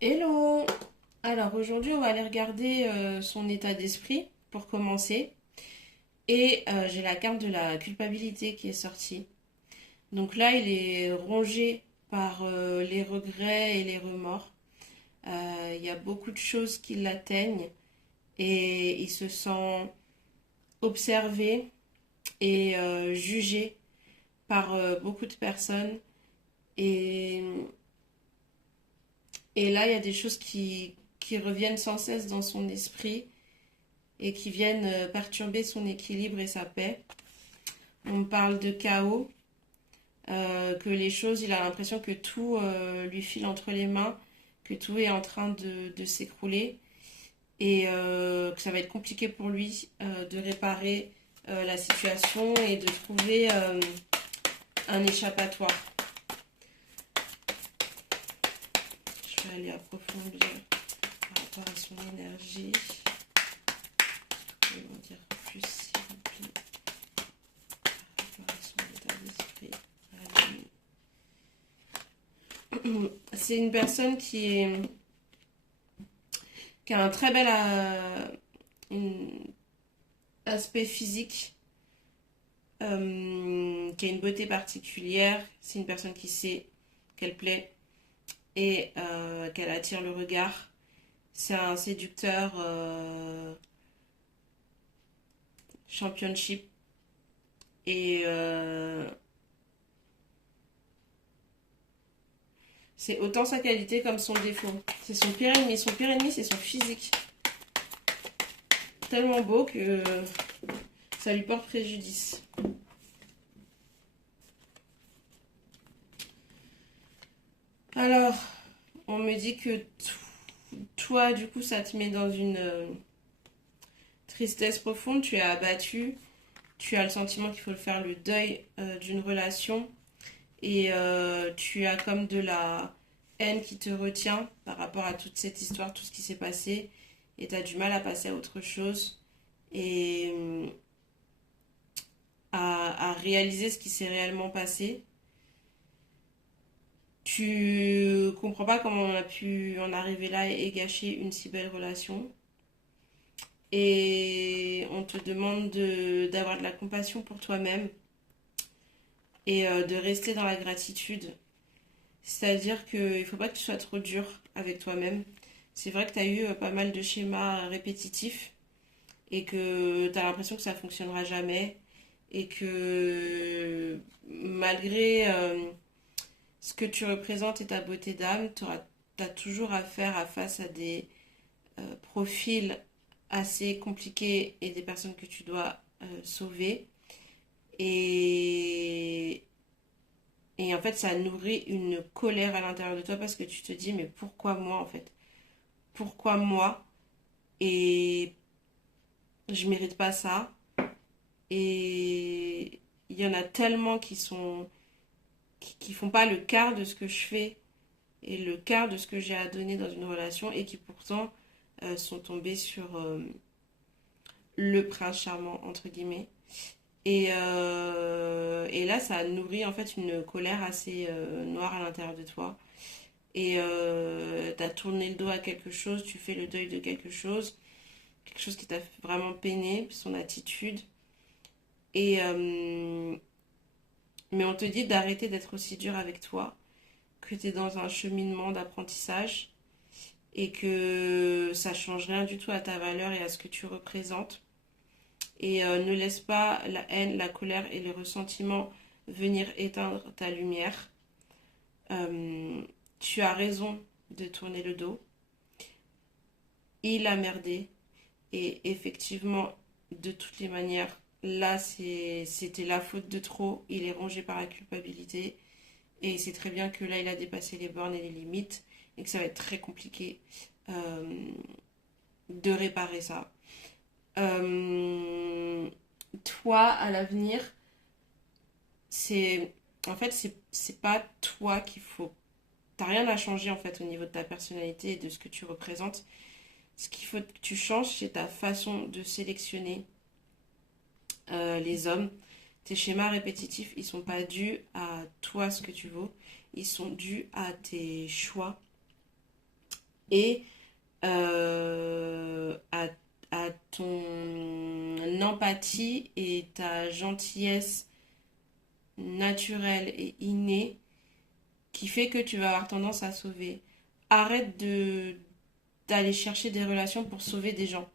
Hello! Alors aujourd'hui on va aller regarder son état d'esprit pour commencer. Et j'ai la carte de la culpabilité qui est sortie. Donc là il est rongé par les regrets et les remords. Il y a beaucoup de choses qui l'atteignent et il se sent observé et jugé par beaucoup de personnes. Et, et là il y a des choses qui reviennent sans cesse dans son esprit et qui viennent perturber son équilibre et sa paix. On parle de chaos, que les choses, il a l'impression que tout lui file entre les mains, que tout est en train de s'écrouler et que ça va être compliqué pour lui de réparer la situation et de trouver un échappatoire. Je vais aller approfondir par rapport à son énergie. Je vais en dire plus s'il vous plaît. C'est une personne qui a un très bel aspect physique, qui a une beauté particulière. C'est une personne qui sait qu'elle plaît et qu'elle attire le regard. C'est un séducteur championship et c'est autant sa qualité comme son défaut. C'est son pire ennemi. Son pire ennemi, c'est son physique. Tellement beau que ça lui porte préjudice. Alors, on me dit que toi, du coup, ça te met dans une tristesse profonde. Tu es abattu. Tu as le sentiment qu'il faut faire le deuil d'une relation. Et tu as comme de la haine qui te retient par rapport à toute cette histoire, tout ce qui s'est passé. Et tu as du mal à passer à autre chose. Et à réaliser ce qui s'est réellement passé. Tu comprends pas comment on a pu en arriver là et gâcher une si belle relation. Et on te demande d'avoir de la compassion pour toi-même et de rester dans la gratitude. C'est-à-dire qu'il ne faut pas que tu sois trop dur avec toi-même. C'est vrai que tu as eu pas mal de schémas répétitifs et que tu as l'impression que ça ne fonctionnera jamais et que malgré ce que tu représentes et ta beauté d'âme, tu as toujours à faire face à des profils assez compliqués et des personnes que tu dois sauver. Et, et en fait, ça nourrit une colère à l'intérieur de toi parce que tu te dis, mais pourquoi moi en fait? Pourquoi moi? Et je mérite pas ça. Et il y en a tellement qui font pas le quart de ce que je fais et le quart de ce que j'ai à donner dans une relation et qui pourtant sont tombés sur le prince charmant entre guillemets. Et là, ça nourrit en fait une colère assez noire à l'intérieur de toi. Et t'as tourné le dos à quelque chose, tu fais le deuil de quelque chose qui t'a vraiment peiné, son attitude. Et mais on te dit d'arrêter d'être aussi dur avec toi, que tu es dans un cheminement d'apprentissage et que ça change rien du tout à ta valeur et à ce que tu représentes. Et ne laisse pas la haine, la colère et les ressentiments venir éteindre ta lumière. Euh, Tu as raison de tourner le dos. Il a merdé. Et effectivement, de toutes les manières, là, c'était la faute de trop. Il est rongé par la culpabilité. Et c'est très bien que là, il a dépassé les bornes et les limites. Et que ça va être très compliqué euh, de réparer ça. Euh, Toi, à l'avenir, c'est en fait c'est pas toi qu'il faut, t'as rien à changer en fait au niveau de ta personnalité et de ce que tu représentes. Ce qu'il faut que tu changes, c'est ta façon de sélectionner les hommes. Tes schémas répétitifs, ils sont pas dus à toi ce que tu vaux, ils sont dus à tes choix et à ton empathie et ta gentillesse naturelle et innée qui fait que tu vas avoir tendance à sauver. Arrête d'aller chercher des relations pour sauver des gens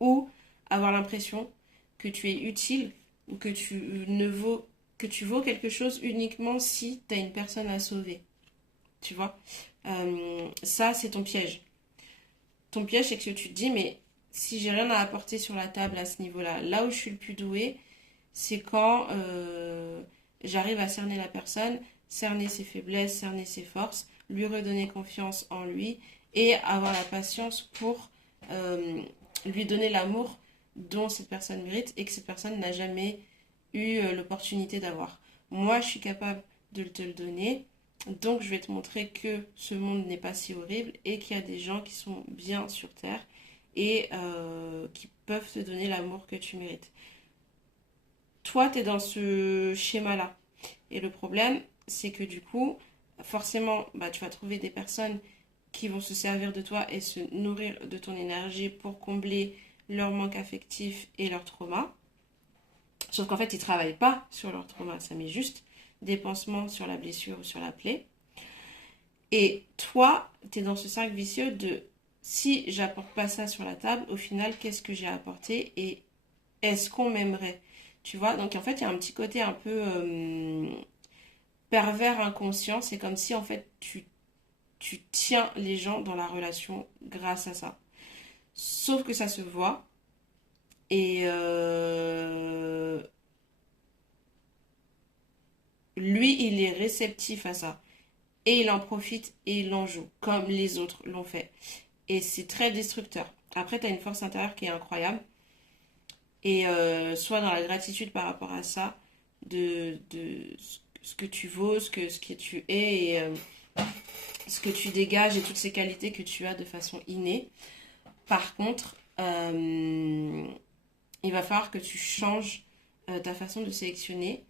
ou avoir l'impression que tu es utile ou que tu vaux quelque chose uniquement si tu as une personne à sauver. Tu vois. Ça, c'est ton piège. Ton piège, c'est que tu te dis, mais si j'ai rien à apporter sur la table à ce niveau-là, là où je suis le plus doué, c'est quand j'arrive à cerner la personne, cerner ses faiblesses, cerner ses forces, lui redonner confiance en lui et avoir la patience pour lui donner l'amour dont cette personne mérite et que cette personne n'a jamais eu l'opportunité d'avoir. Moi, je suis capable de te le donner. Donc, je vais te montrer que ce monde n'est pas si horrible et qu'il y a des gens qui sont bien sur Terre et qui peuvent te donner l'amour que tu mérites. Toi, tu es dans ce schéma-là. Et le problème, c'est que du coup, forcément, bah, tu vas trouver des personnes qui vont se servir de toi et se nourrir de ton énergie pour combler leur manque affectif et leur trauma. Sauf qu'en fait, ils ne travaillent pas sur leur trauma. Ça met juste des pansements sur la blessure ou sur la plaie. Et toi, tu es dans ce cercle vicieux de si j'apporte pas ça sur la table, au final, qu'est-ce que j'ai apporté et est-ce qu'on m'aimerait? Tu vois, donc en fait, il y a un petit côté un peu pervers inconscient. C'est comme si en fait, tu tiens les gens dans la relation grâce à ça. Sauf que ça se voit et lui, il est réceptif à ça. Et il en profite et il en joue, comme les autres l'ont fait. Et c'est très destructeur. Après, tu as une force intérieure qui est incroyable. Et soit dans la gratitude par rapport à ça, de ce que tu vaux, ce que tu es et ce que tu dégages et toutes ces qualités que tu as de façon innée. Par contre, il va falloir que tu changes ta façon de sélectionner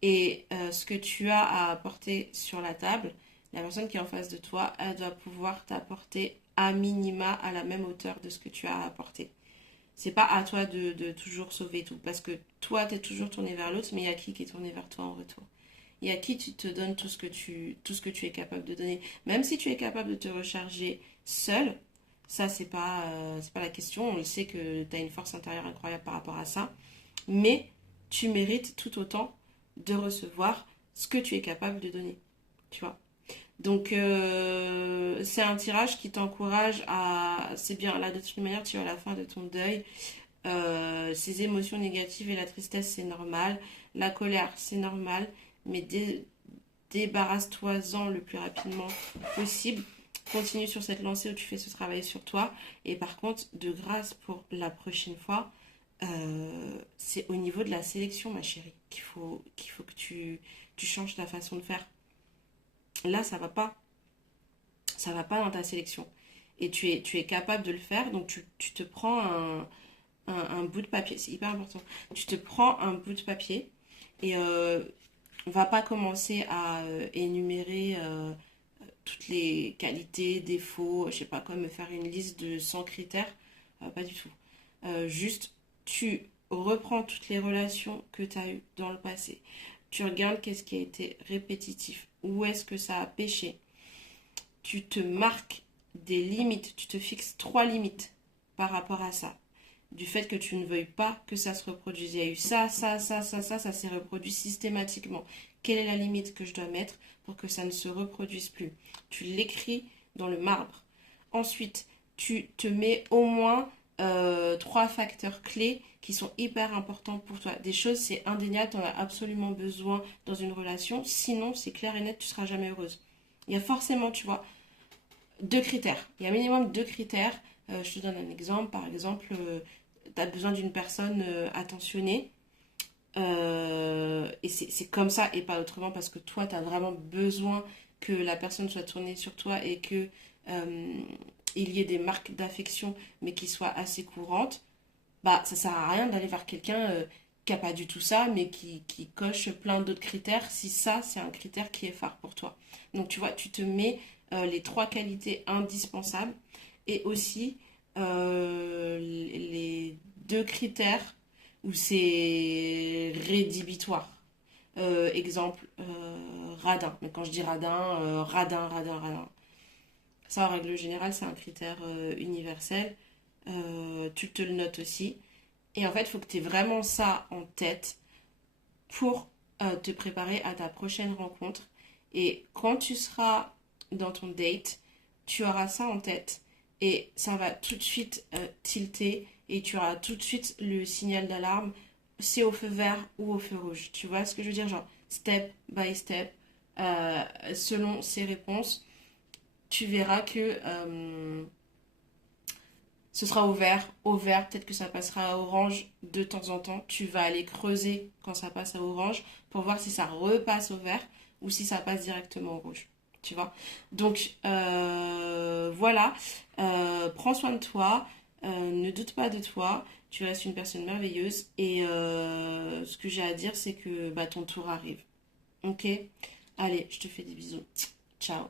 et ce que tu as à apporter sur la table. La personne qui est en face de toi, elle doit pouvoir t'apporter à minima à la même hauteur de ce que tu as à apporter. C'est pas à toi de toujours sauver tout. Parce que toi, tu es toujours tourné vers l'autre, mais il y a qui est tourné vers toi en retour. Il y a qui tu te donnes tout ce que tu es capable de donner. Même si tu es capable de te recharger seul, ça, c'est pas la question. On le sait que tu as une force intérieure incroyable par rapport à ça. Mais tu mérites tout autant de recevoir ce que tu es capable de donner. Tu vois. Donc, c'est un tirage qui t'encourage à... C'est bien, là, de toute manière, tu es à la fin de ton deuil. Ces émotions négatives et la tristesse, c'est normal. La colère, c'est normal. Mais débarrasse-toi-en le plus rapidement possible. Continue sur cette lancée où tu fais ce travail sur toi. Et par contre, de grâce pour la prochaine fois, c'est au niveau de la sélection, ma chérie, qu'il faut que tu changes ta façon de faire. Là, ça va pas. Ça va pas dans ta sélection. Et tu es capable de le faire, donc tu te prends un bout de papier, c'est hyper important. Tu te prends un bout de papier et va pas commencer à énumérer toutes les qualités, défauts, je sais pas quoi, me faire une liste de 100 critères, pas du tout. Juste, tu reprends toutes les relations que tu as eues dans le passé. Tu regardes qu'est-ce qui a été répétitif, où est-ce que ça a péché, tu te marques des limites, tu te fixes 3 limites par rapport à ça. Du fait que tu ne veuilles pas que ça se reproduise. Il y a eu ça s'est reproduit systématiquement. Quelle est la limite que je dois mettre pour que ça ne se reproduise plus? Tu l'écris dans le marbre. Ensuite, tu te mets au moins 3 facteurs clés qui sont hyper importants pour toi. Des choses, c'est indéniable, tu en as absolument besoin dans une relation. Sinon, c'est clair et net, tu ne seras jamais heureuse. Il y a forcément, tu vois, 2 critères. Il y a un minimum 2 critères. Je te donne un exemple. Par exemple, tu as besoin d'une personne attentionnée. Et c'est comme ça et pas autrement parce que toi, tu as vraiment besoin que la personne soit tournée sur toi et que il y ait des marques d'affection mais qui soient assez courantes. Bah, ça sert à rien d'aller vers quelqu'un qui n'a pas du tout ça mais qui coche plein d'autres critères si ça, c'est un critère qui est phare pour toi. Donc, tu vois, tu te mets les trois qualités indispensables et aussi les deux critères où c'est rédhibitoire. Exemple, radin. Mais quand je dis radin, radin. Ça, en règle générale, c'est un critère universel. Tu te le notes aussi. Et en fait, il faut que tu aies vraiment ça en tête pour te préparer à ta prochaine rencontre. Et quand tu seras dans ton date, tu auras ça en tête. Et ça va tout de suite tilter et tu auras tout de suite le signal d'alarme. C'est au feu vert ou au feu rouge. Tu vois ce que je veux dire? Genre, step by step, selon ses réponses, tu verras que ce sera au vert, peut-être que ça passera à orange de temps en temps. Tu vas aller creuser quand ça passe à orange pour voir si ça repasse au vert ou si ça passe directement au rouge. Tu vois? Donc voilà, prends soin de toi, ne doute pas de toi, tu restes une personne merveilleuse et ce que j'ai à dire c'est que bah, ton tour arrive. Ok? Allez, je te fais des bisous. Ciao.